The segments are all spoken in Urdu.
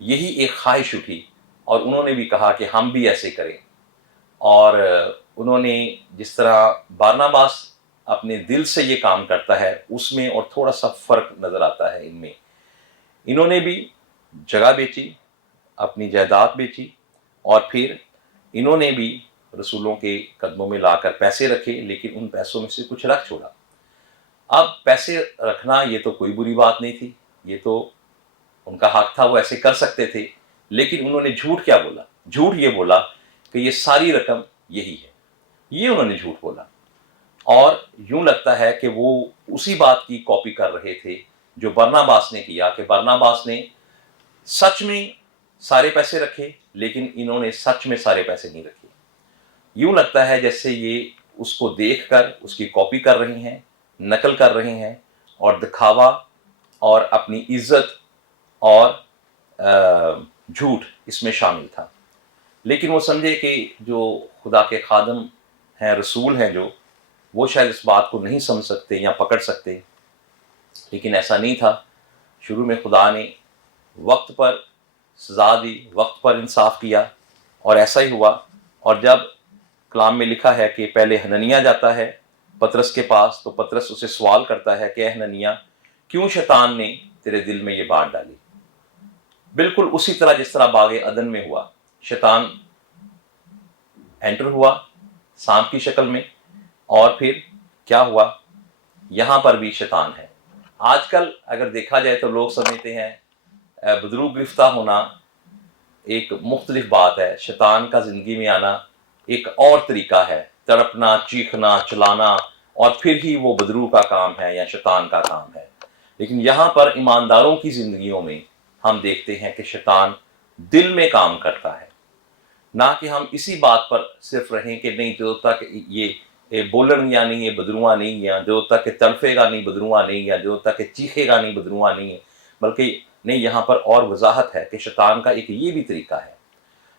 یہی ایک خواہش اٹھی اور انہوں نے بھی کہا کہ ہم بھی ایسے کریں، اور انہوں نے جس طرح بارناباس اپنے دل سے یہ کام کرتا ہے اس میں اور تھوڑا سا فرق نظر آتا ہے ان میں، انہوں نے بھی جگہ بیچی، اپنی جائیداد بیچی، اور پھر انہوں نے بھی رسولوں کے قدموں میں لا کر پیسے رکھے، لیکن ان پیسوں میں سے کچھ رکھ چھوڑا۔ اب پیسے رکھنا یہ تو کوئی بری بات نہیں تھی، یہ تو ان کا حق تھا، وہ ایسے کر سکتے تھے، لیکن انہوں نے جھوٹ کیا بولا؟ جھوٹ یہ بولا کہ یہ ساری رقم یہی ہے، یہ انہوں نے جھوٹ بولا، اور یوں لگتا ہے کہ وہ اسی بات کی کاپی کر رہے تھے جو برناباس نے کیا، کہ برناباس نے سچ میں سارے پیسے رکھے لیکن انہوں نے سچ میں سارے پیسے نہیں رکھے۔ یوں لگتا ہے جیسے یہ اس کو دیکھ کر اس کی کاپی کر رہے ہیں، نقل کر رہے ہیں، اور دکھاوا اور اپنی عزت اور جھوٹ اس میں شامل تھا۔ لیکن وہ سمجھے کہ جو خدا کے خادم ہیں، رسول ہیں جو، وہ شاید اس بات کو نہیں سمجھ سکتے یا پکڑ سکتے، لیکن ایسا نہیں تھا۔ شروع میں خدا نے وقت پر سزا دی، وقت پر انصاف کیا، اور ایسا ہی ہوا۔ اور جب کلام میں لکھا ہے کہ پہلے حننیہ جاتا ہے پطرس کے پاس، تو پطرس اسے سوال کرتا ہے کہ اے حننیہ، کیوں شیطان نے تیرے دل میں یہ بات ڈالی؟ بالکل اسی طرح جس طرح باغ عدن میں ہوا، شیطان انٹر ہوا سانپ کی شکل میں، اور پھر کیا ہوا؟ یہاں پر بھی شیطان ہے۔ آج کل اگر دیکھا جائے تو لوگ سمجھتے ہیں بدرو گرفتہ ہونا ایک مختلف بات ہے، شیطان کا زندگی میں آنا ایک اور طریقہ ہے، تڑپنا، چیخنا، چلانا، اور پھر ہی وہ بدرو کا کام ہے یا شیطان کا کام ہے۔ لیکن یہاں پر ایمانداروں کی زندگیوں میں ہم دیکھتے ہیں کہ شیطان دل میں کام کرتا ہے، نہ کہ ہم اسی بات پر صرف رہیں کہ نہیں، جو تک یہ بولن یا نہیں، یہ بدرواں نہیں، یا جو تک کہ تڑپے گا نہیں بدرواں نہیں، یا جو تک کہ چیخے گا نہیں بدرواں نہیں ہے، بلکہ نہیں، یہاں پر اور وضاحت ہے کہ شیطان کا ایک یہ بھی طریقہ ہے۔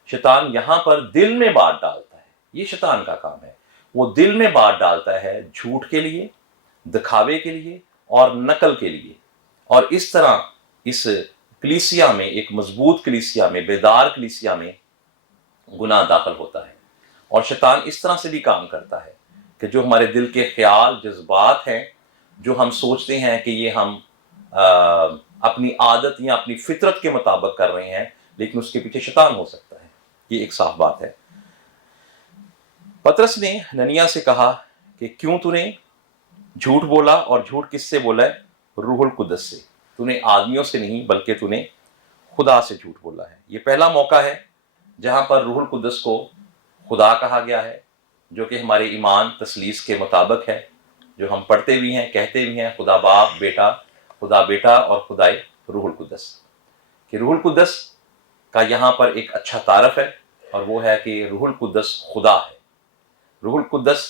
شیطان یہاں پر دل میں بات ڈالتا ہے، یہ شیطان کا کام ہے، وہ دل میں بات ڈالتا ہے جھوٹ کے لیے، دکھاوے کے لیے اور نقل کے لیے، اور اس طرح اس کلیسیا میں، ایک مضبوط کلیسیا میں، بیدار کلیسیا میں گناہ داخل ہوتا ہے۔ اور شیطان اس طرح سے بھی کام کرتا ہے کہ جو ہمارے دل کے خیال، جذبات ہیں، جو ہم سوچتے ہیں کہ یہ ہم اپنی عادت یا اپنی فطرت کے مطابق کر رہے ہیں، لیکن اس کے پیچھے شیطان ہو سکتا ہے، یہ ایک صاف بات ہے۔ پطرس نے حننیہ سے کہا کہ کیوں تو نے جھوٹ بولا، اور جھوٹ کس سے بولا ہے؟ روح القدس سے۔ تو نے آدمیوں سے نہیں بلکہ تو نے خدا سے جھوٹ بولا ہے۔ یہ پہلا موقع ہے جہاں پر روح القدس کو خدا کہا گیا ہے، جو کہ ہمارے ایمان تثلیث کے مطابق ہے، جو ہم پڑھتے بھی ہیں، کہتے بھی ہیں، خدا باپ، بیٹا، خدا بیٹا اور خدائے روح القدس، کہ روح القدس کا یہاں پر ایک اچھا تعارف ہے، اور وہ ہے کہ روح القدس خدا ہے۔ روح القدس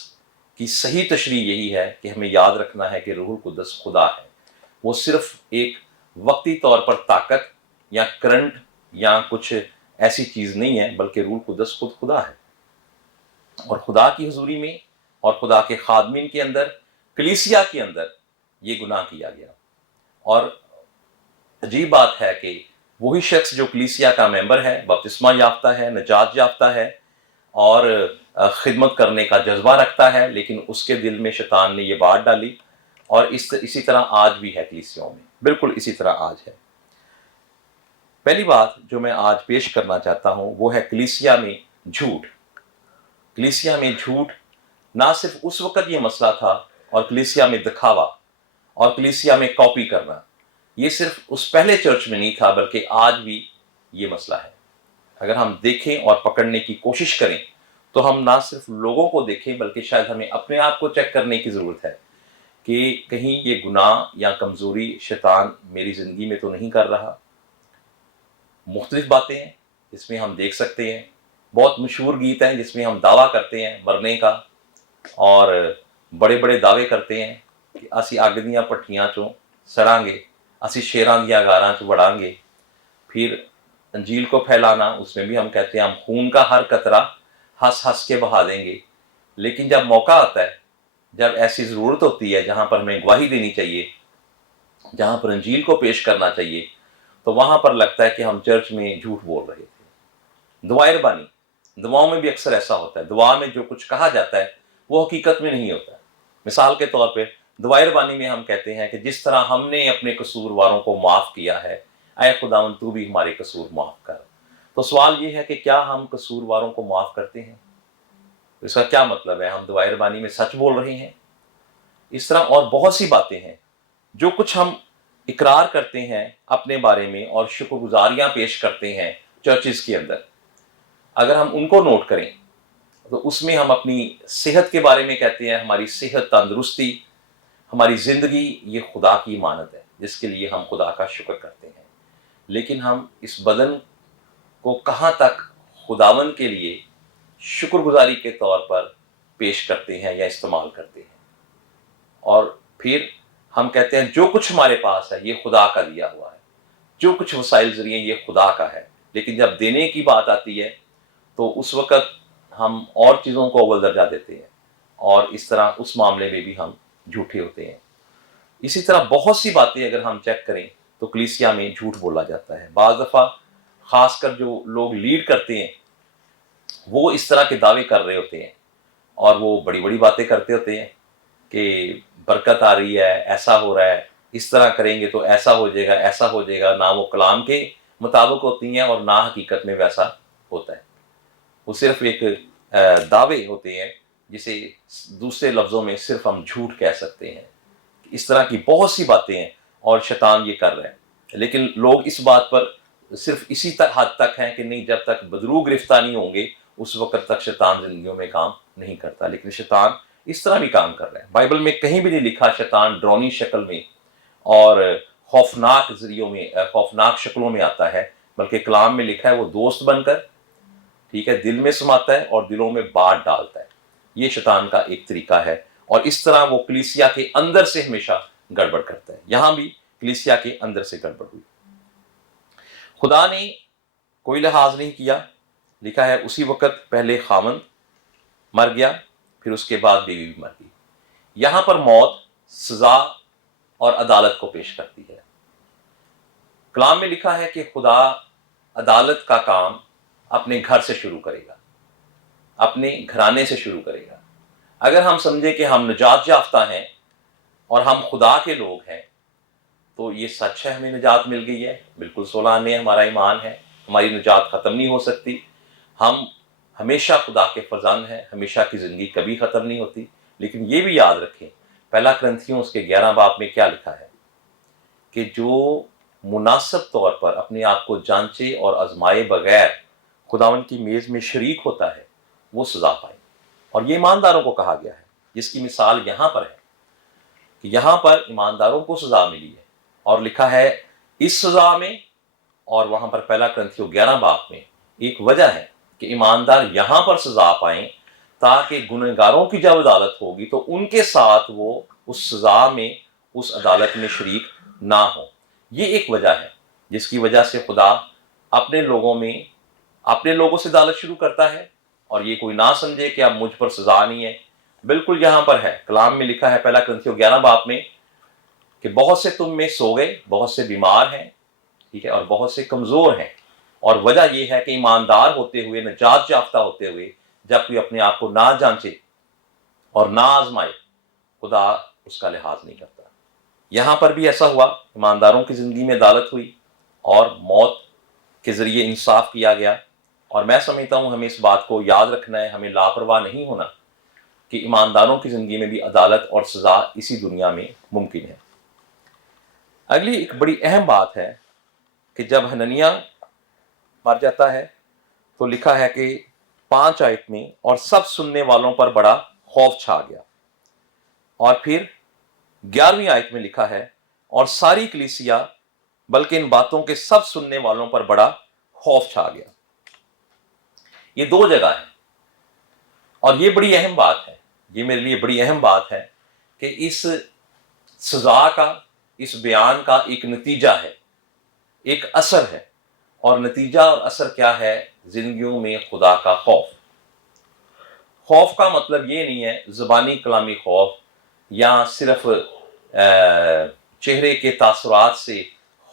کی صحیح تشریح یہی ہے کہ ہمیں یاد رکھنا ہے کہ روح القدس خدا ہے، وہ صرف ایک وقتی طور پر طاقت یا کرنٹ یا کچھ ایسی چیز نہیں ہے، بلکہ روح القدس خود خدا ہے۔ اور خدا کی حضوری میں اور خدا کے خادمین کے اندر، کلیسیا کے اندر یہ گناہ کیا گیا۔ اور عجیب بات ہے کہ وہی شخص جو کلیسیا کا ممبر ہے، بپتسمہ یافتہ ہے، نجات یافتہ ہے، اور خدمت کرنے کا جذبہ رکھتا ہے، لیکن اس کے دل میں شیطان نے یہ بات ڈالی، اور اسی طرح آج بھی ہے کلیسیوں میں، بالکل اسی طرح آج ہے۔ پہلی بات جو میں آج پیش کرنا چاہتا ہوں وہ ہے کلیسیا میں جھوٹ۔ کلیسیا میں جھوٹ نہ صرف اس وقت یہ مسئلہ تھا، اور کلیسیا میں دکھاوا اور کلیسیا میں کاپی کرنا، یہ صرف اس پہلے چرچ میں نہیں تھا، بلکہ آج بھی یہ مسئلہ ہے۔ اگر ہم دیکھیں اور پکڑنے کی کوشش کریں تو ہم نہ صرف لوگوں کو دیکھیں، بلکہ شاید ہمیں اپنے آپ کو چیک کرنے کی ضرورت ہے کہ کہیں یہ گناہ یا کمزوری شیطان میری زندگی میں تو نہیں کر رہا۔ مختلف باتیں ہیں جس میں ہم دیکھ سکتے ہیں، بہت مشہور گیت ہیں جس میں ہم دعویٰ کرتے ہیں مرنے کا، اور بڑے بڑے دعوے کرتے ہیں کہ اسی اگ دیاں پٹھیاں چوں سڑاں گے، اسی شیراں دیاں غاراں چ وڑاں گے۔ پھر انجیل کو پھیلانا، اس میں بھی ہم کہتے ہیں ہم خون کا ہر قطرہ ہنس ہنس کے بہا دیں گے۔ لیکن جب موقع آتا ہے، جب ایسی ضرورت ہوتی ہے جہاں پر ہمیں گواہی دینی چاہیے، جہاں پر انجیل کو پیش کرنا چاہیے، تو وہاں پر لگتا ہے کہ ہم چرچ میں جھوٹ بول رہے تھے۔ دعائے ربانی، دعاؤں میں بھی اکثر ایسا ہوتا ہے، دعا میں جو کچھ کہا جاتا ہے وہ حقیقت میں نہیں ہوتا ہے۔ مثال کے طور پہ دعائے ربانی میں ہم کہتے ہیں کہ جس طرح ہم نے اپنے قصورواروں کو معاف کیا ہے، اے خداوند تو بھی ہمارے قصور معاف کر۔ تو سوال یہ ہے کہ کیا ہم قصورواروں کو معاف کرتے ہیں؟ اس کا کیا مطلب ہے؟ ہم دعائے ربانی میں سچ بول رہے ہیں؟ اس طرح اور بہت سی باتیں ہیں جو کچھ ہم اقرار کرتے ہیں اپنے بارے میں اور شکر گزاریاں پیش کرتے ہیں چرچز کے اندر، اگر ہم ان کو نوٹ کریں تو اس میں ہم اپنی صحت کے بارے میں کہتے ہیں، ہماری صحت، تندرستی، ہماری زندگی یہ خدا کی امانت ہے جس کے لیے ہم خدا کا شکر کرتے ہیں۔ لیکن ہم اس بدن کو کہاں تک خداوند کے لیے شکر گزاری کے طور پر پیش کرتے ہیں یا استعمال کرتے ہیں؟ اور پھر ہم کہتے ہیں جو کچھ ہمارے پاس ہے یہ خدا کا دیا ہوا ہے، جو کچھ وسائل ذریعے یہ خدا کا ہے، لیکن جب دینے کی بات آتی ہے تو اس وقت ہم اور چیزوں کو اول درجہ دیتے ہیں، اور اس طرح اس معاملے میں بھی ہم جھوٹے ہوتے ہیں۔ اسی طرح بہت سی باتیں اگر ہم چیک کریں تو کلیسیا میں جھوٹ بولا جاتا ہے۔ بعض دفعہ خاص کر جو لوگ لیڈ کرتے ہیں وہ اس طرح کے دعوے کر رہے ہوتے ہیں، اور وہ بڑی بڑی باتیں کرتے ہوتے ہیں کہ برکت آ رہی ہے، ایسا ہو رہا ہے، اس طرح کریں گے تو ایسا ہو جائے گا، ایسا ہو جائے گا۔ نہ وہ کلام کے مطابق ہوتی ہیں اور نہ حقیقت میں ویسا ہوتا ہے، وہ صرف ایک دعوے ہوتے ہیں جسے دوسرے لفظوں میں صرف ہم جھوٹ کہہ سکتے ہیں۔ اس طرح کی بہت سی باتیں ہیں اور شیطان یہ کر رہا ہے، لیکن لوگ اس بات پر صرف اسی حد تک ہیں کہ نہیں، جب تک بدرو گرفتار نہیں ہوں گے اس وقت تک شیطان زندگیوں میں کام نہیں کرتا۔ لیکن شیطان اس طرح بھی کام کر رہا ہے۔ بائبل میں کہیں بھی نہیں لکھا شیطان ڈرونی شکل میں اور خوفناک ذریعوں میں، خوفناک شکلوں میں آتا ہے، بلکہ کلام میں لکھا ہے وہ دوست بن کر، ٹھیک ہے، دل میں سماتا ہے اور دلوں میں بات ڈالتا ہے۔ یہ شیطان کا ایک طریقہ ہے، اور اس طرح وہ کلیسیا کے اندر سے ہمیشہ گڑبڑ کرتا ہے۔ یہاں بھی کلیسیا کے اندر سے گڑبڑ ہوئی۔ خدا نے کوئی لحاظ نہیں کیا، لکھا ہے اسی وقت پہلے خاوند مر گیا، پھر اس کے بعد بیوی بھی مر گئی۔ یہاں پر موت سزا اور عدالت کو پیش کرتی ہے۔ کلام میں لکھا ہے کہ خدا عدالت کا کام اپنے گھر سے شروع کرے گا، اپنے گھرانے سے شروع کرے گا۔ اگر ہم سمجھیں کہ ہم نجات یافتہ ہیں اور ہم خدا کے لوگ ہیں تو یہ سچ ہے، ہمیں نجات مل گئی ہے، بالکل سولانہ ہمارا ایمان ہے، ہماری نجات ختم نہیں ہو سکتی، ہم ہمیشہ خدا کے فرزند ہیں، ہمیشہ کی زندگی کبھی ختم نہیں ہوتی۔ لیکن یہ بھی یاد رکھیں، پہلا کرنتھیوں اس کے 11 باب میں کیا لکھا ہے کہ جو مناسب طور پر اپنے آپ کو جانچے اور آزمائے بغیر خداوند کی میز میں شریک ہوتا ہے وہ سزا پائے، اور یہ ایمانداروں کو کہا گیا ہے، جس کی مثال یہاں پر ہے کہ یہاں پر ایمانداروں کو سزا ملی ہے، اور لکھا ہے اس سزا میں، اور وہاں پر پہلا کرنتھیوں 11 باب میں ایک وجہ ہے کہ ایماندار یہاں پر سزا پائیں تاکہ گنہگاروں کی جب عدالت ہوگی تو ان کے ساتھ وہ اس سزا میں، اس عدالت میں شریک نہ ہو۔ یہ ایک وجہ ہے جس کی وجہ سے خدا اپنے لوگوں سے عدالت شروع کرتا ہے، اور یہ کوئی نہ سمجھے کہ اب مجھ پر سزا نہیں ہے، بالکل یہاں پر ہے۔ کلام میں لکھا ہے پہلا کرنتھیوں 11 باب میں کہ بہت سے تم میں سو گئے، بہت سے بیمار ہیں، ٹھیک ہے، اور بہت سے کمزور ہیں، اور وجہ یہ ہے کہ ایماندار ہوتے ہوئے، نجات یافتہ ہوتے ہوئے جب کوئی اپنے آپ کو نہ جانچے اور نہ آزمائے، خدا اس کا لحاظ نہیں کرتا۔ یہاں پر بھی ایسا ہوا، ایمانداروں کی زندگی میں عدالت ہوئی اور موت کے ذریعے انصاف کیا گیا، اور میں سمجھتا ہوں ہمیں اس بات کو یاد رکھنا ہے، ہمیں لاپرواہ نہیں ہونا کہ ایمانداروں کی زندگی میں بھی عدالت اور سزا اسی دنیا میں ممکن ہے۔ اگلی ایک بڑی اہم بات ہے کہ جب حننیہ مر جاتا ہے تو لکھا ہے کہ 5 آیت میں اور سب سننے والوں پر بڑا خوف چھا گیا، اور پھر 11ویں آیت میں لکھا ہے اور ساری کلیسیا بلکہ ان باتوں کے سب سننے والوں پر بڑا خوف چھا گیا۔ یہ 2 جگہ ہے، اور یہ بڑی اہم بات ہے، یہ میرے لیے بڑی اہم بات ہے کہ اس سزا کا، اس بیان کا ایک نتیجہ ہے، ایک اثر ہے، اور نتیجہ اور اثر کیا ہے؟ زندگیوں میں خدا کا خوف۔ خوف کا مطلب یہ نہیں ہے زبانی کلامی خوف یا صرف چہرے کے تاثرات سے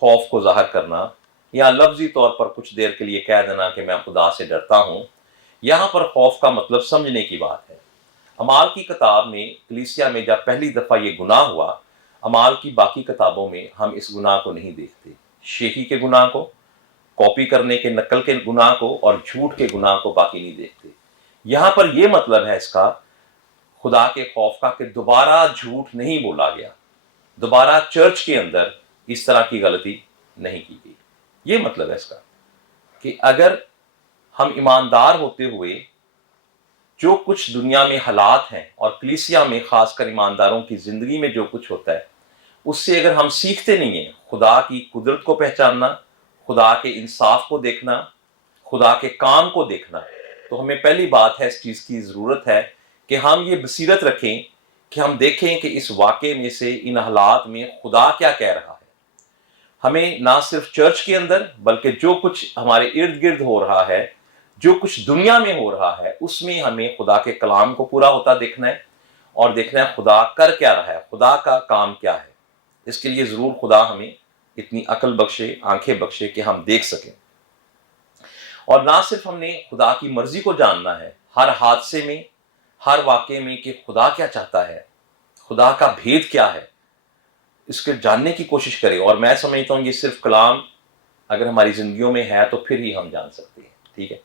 خوف کو ظاہر کرنا، یا لفظی طور پر کچھ دیر کے لیے کہہ دینا کہ میں خدا سے ڈرتا ہوں، یہاں پر خوف کا مطلب سمجھنے کی بات ہے۔ اعمال کی کتاب میں، کلیسیا میں جب پہلی دفعہ یہ گناہ ہوا، اعمال کی باقی کتابوں میں ہم اس گناہ کو نہیں دیکھتے، شیخی کے گناہ کو، کاپی کرنے کے، نقل کے گناہ کو اور جھوٹ کے گناہ کو باقی نہیں دیکھتے۔ یہاں پر یہ مطلب ہے اس کا، خدا کے خوف کا، کہ دوبارہ جھوٹ نہیں بولا گیا، دوبارہ چرچ کے اندر اس طرح کی غلطی نہیں کی گئی۔ یہ مطلب ہے اس کا کہ اگر ہم ایماندار ہوتے ہوئے جو کچھ دنیا میں حالات ہیں اور کلیسیا میں خاص کر ایمانداروں کی زندگی میں جو کچھ ہوتا ہے، اس سے اگر ہم سیکھتے نہیں ہیں خدا کی قدرت کو پہچاننا، خدا کے انصاف کو دیکھنا، خدا کے کام کو دیکھنا، تو ہمیں پہلی بات ہے، اس چیز کی ضرورت ہے کہ ہم یہ بصیرت رکھیں کہ ہم دیکھیں کہ اس واقعے میں سے، ان حالات میں خدا کیا کہہ رہا ہے۔ ہمیں نہ صرف چرچ کے اندر بلکہ جو کچھ ہمارے ارد گرد ہو رہا ہے، جو کچھ دنیا میں ہو رہا ہے، اس میں ہمیں خدا کے کلام کو پورا ہوتا دیکھنا ہے اور دیکھنا ہے خدا کر کیا رہا ہے، خدا کا کام کیا ہے۔ اس کے لیے ضرور خدا ہمیں اتنی عقل بخشے، آنکھیں بخشے کہ ہم دیکھ سکیں۔ اور نہ صرف ہم نے خدا کی مرضی کو جاننا ہے ہر حادثے میں، ہر واقعے میں، کہ خدا کیا چاہتا ہے، خدا کا بھید کیا ہے، اس کے جاننے کی کوشش کریں۔ اور میں سمجھتا ہوں یہ صرف کلام اگر ہماری زندگیوں میں ہے تو پھر ہی ہم جان سکتے ہیں، ٹھیک ہے۔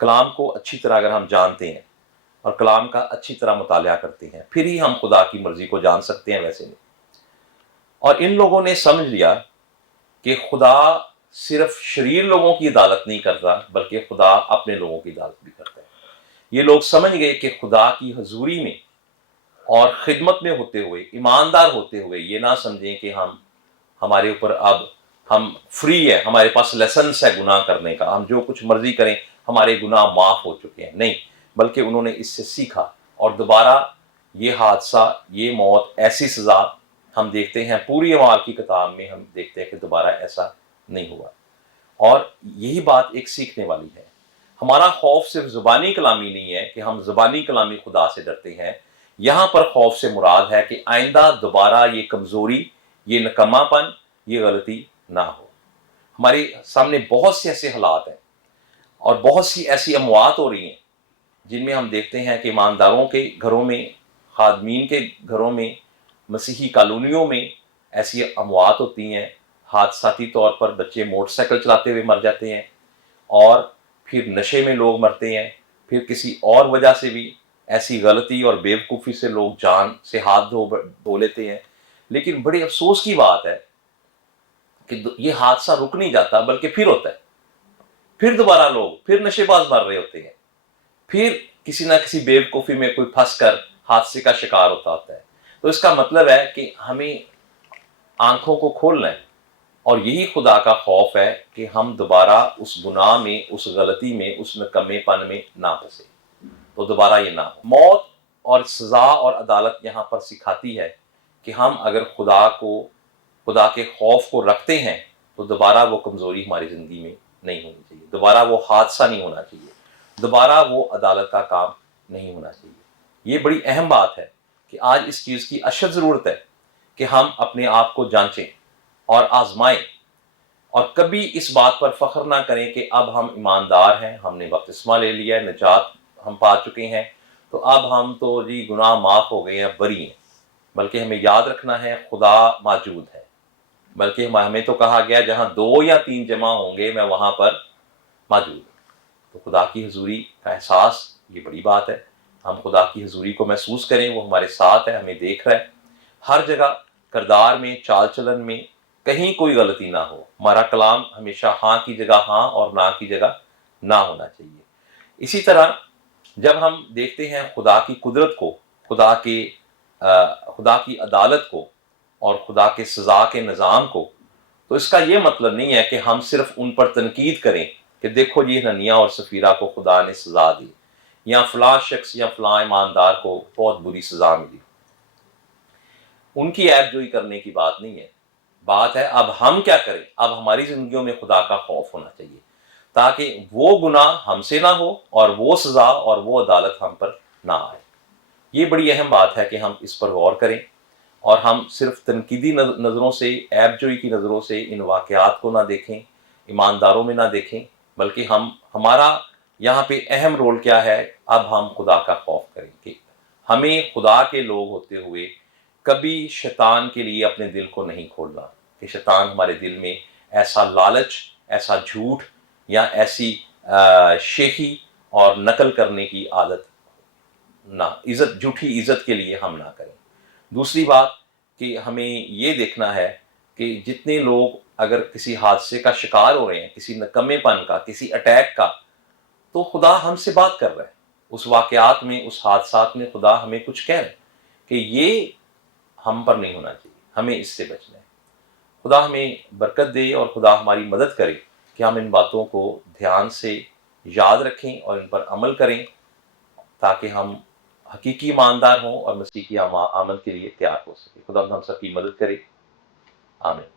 کلام کو اچھی طرح اگر ہم جانتے ہیں اور کلام کا اچھی طرح مطالعہ کرتے ہیں، پھر ہی ہم خدا کی مرضی کو جان سکتے ہیں، ویسے نہیں۔ اور ان لوگوں نے سمجھ لیا کہ خدا صرف شریر لوگوں کی عدالت نہیں کرتا بلکہ خدا اپنے لوگوں کی عدالت بھی کرتا ہے۔ یہ لوگ سمجھ گئے کہ خدا کی حضوری میں اور خدمت میں ہوتے ہوئے، ایماندار ہوتے ہوئے، یہ نہ سمجھیں کہ ہمارے اوپر اب ہم فری ہے، ہمارے پاس لائسنس ہے گناہ کرنے کا، ہم جو کچھ مرضی کریں، ہمارے گناہ معاف ہو چکے ہیں۔ نہیں، بلکہ انہوں نے اس سے سیکھا اور دوبارہ یہ حادثہ، یہ موت، ایسی سزا ہم دیکھتے ہیں پوری اعمال کی کتاب میں، ہم دیکھتے ہیں کہ دوبارہ ایسا نہیں ہوا۔ اور یہی بات ایک سیکھنے والی ہے۔ ہمارا خوف صرف زبانی کلامی نہیں ہے کہ ہم زبانی کلامی خدا سے ڈرتے ہیں، یہاں پر خوف سے مراد ہے کہ آئندہ دوبارہ یہ کمزوری، یہ نکما پن، یہ غلطی نہ ہو۔ ہمارے سامنے بہت سے ایسے حالات ہیں اور بہت سی ایسی اموات ہو رہی ہیں جن میں ہم دیکھتے ہیں کہ ایمانداروں کے گھروں میں، خادمین کے گھروں میں، مسیحی کالونیوں میں ایسی اموات ہوتی ہیں۔ حادثاتی طور پر بچے موٹر سائیکل چلاتے ہوئے مر جاتے ہیں، اور پھر نشے میں لوگ مرتے ہیں، پھر کسی اور وجہ سے بھی ایسی غلطی اور بیوقوفی سے لوگ جان سے ہاتھ دھو لیتے ہیں۔ لیکن بڑے افسوس کی بات ہے کہ یہ حادثہ رک نہیں جاتا بلکہ پھر ہوتا ہے، پھر دوبارہ لوگ پھر نشے باز مر رہے ہوتے ہیں، پھر کسی نہ کسی بیوقوفی میں کوئی پھنس کر حادثے کا شکار ہوتا ہے۔ تو اس کا مطلب ہے کہ ہمیں آنکھوں کو کھولنا ہے، اور یہی خدا کا خوف ہے کہ ہم دوبارہ اس گناہ میں، اس غلطی میں، اس نکمے پن میں نہ پھنسے، تو دوبارہ یہ نہ ہو۔ موت اور سزا اور عدالت یہاں پر سکھاتی ہے کہ ہم اگر خدا کے خوف کو رکھتے ہیں تو دوبارہ وہ کمزوری ہماری زندگی میں نہیں ہونی چاہیے، دوبارہ وہ حادثہ نہیں ہونا چاہیے، دوبارہ وہ عدالت کا کام نہیں ہونا چاہیے۔ یہ بڑی اہم بات ہے کہ آج اس چیز کی اشد ضرورت ہے کہ ہم اپنے آپ کو جانچیں اور آزمائیں، اور کبھی اس بات پر فخر نہ کریں کہ اب ہم ایماندار ہیں، ہم نے بپتسمہ لے لیا ہے، نجات ہم پا چکے ہیں، تو اب ہم تو جی گناہ معاف ہو گئے ہیں، بری ہیں۔ بلکہ ہمیں یاد رکھنا ہے خدا موجود ہے، بلکہ ہمیں تو کہا گیا جہاں 2 یا 3 جمع ہوں گے میں وہاں پر موجود ہوں۔ تو خدا کی حضوری کا احساس یہ بڑی بات ہے، ہم خدا کی حضوری کو محسوس کریں، وہ ہمارے ساتھ ہے، ہمیں دیکھ رہا ہے ہر جگہ، کردار میں، چال چلن میں کہیں کوئی غلطی نہ ہو۔ ہمارا کلام ہمیشہ ہاں کی جگہ ہاں اور نہ کی جگہ نہ ہونا چاہیے۔ اسی طرح جب ہم دیکھتے ہیں خدا کی قدرت کو، خدا کی عدالت کو اور خدا کے سزا کے نظام کو، تو اس کا یہ مطلب نہیں ہے کہ ہم صرف ان پر تنقید کریں کہ دیکھو جی حنانیہ اور سفیرہ کو خدا نے سزا دی، یا فلاں شخص یا فلاں ایماندار کو بہت بری سزا ملی۔ ان کی عیب جوئی کرنے کی بات نہیں ہے، بات ہے اب ہم کیا کریں۔ اب ہماری زندگیوں میں خدا کا خوف ہونا چاہیے تاکہ وہ گناہ ہم سے نہ ہو اور وہ سزا اور وہ عدالت ہم پر نہ آئے۔ یہ بڑی اہم بات ہے کہ ہم اس پر غور کریں اور ہم صرف تنقیدی نظروں سے، عیب جوئی کی نظروں سے ان واقعات کو نہ دیکھیں، ایمانداروں میں نہ دیکھیں، بلکہ ہمارا یہاں پہ اہم رول کیا ہے، اب ہم خدا کا خوف کریں کہ ہمیں خدا کے لوگ ہوتے ہوئے کبھی شیطان کے لیے اپنے دل کو نہیں کھولنا، کہ شیطان ہمارے دل میں ایسا لالچ، ایسا جھوٹ یا ایسی شیخی اور نقل کرنے کی عادت نہ، جھوٹی عزت کے لیے ہم نہ کریں۔ دوسری بات کہ ہمیں یہ دیکھنا ہے کہ جتنے لوگ اگر کسی حادثے کا شکار ہو رہے ہیں، کسی نکمے پن کا، کسی اٹیک کا، تو خدا ہم سے بات کر رہا ہے اس واقعات میں، اس حادثات میں خدا ہمیں کچھ کہہ رہا ہے کہ یہ ہم پر نہیں ہونا چاہیے، ہمیں اس سے بچنا ہے۔ خدا ہمیں برکت دے اور خدا ہماری مدد کرے کہ ہم ان باتوں کو دھیان سے یاد رکھیں اور ان پر عمل کریں، تاکہ ہم حقیقی ایماندار ہوں اور مسیح کی آمد کے لیے تیار ہو سکے۔ خدا ہم سب کی مدد کرے، آمین۔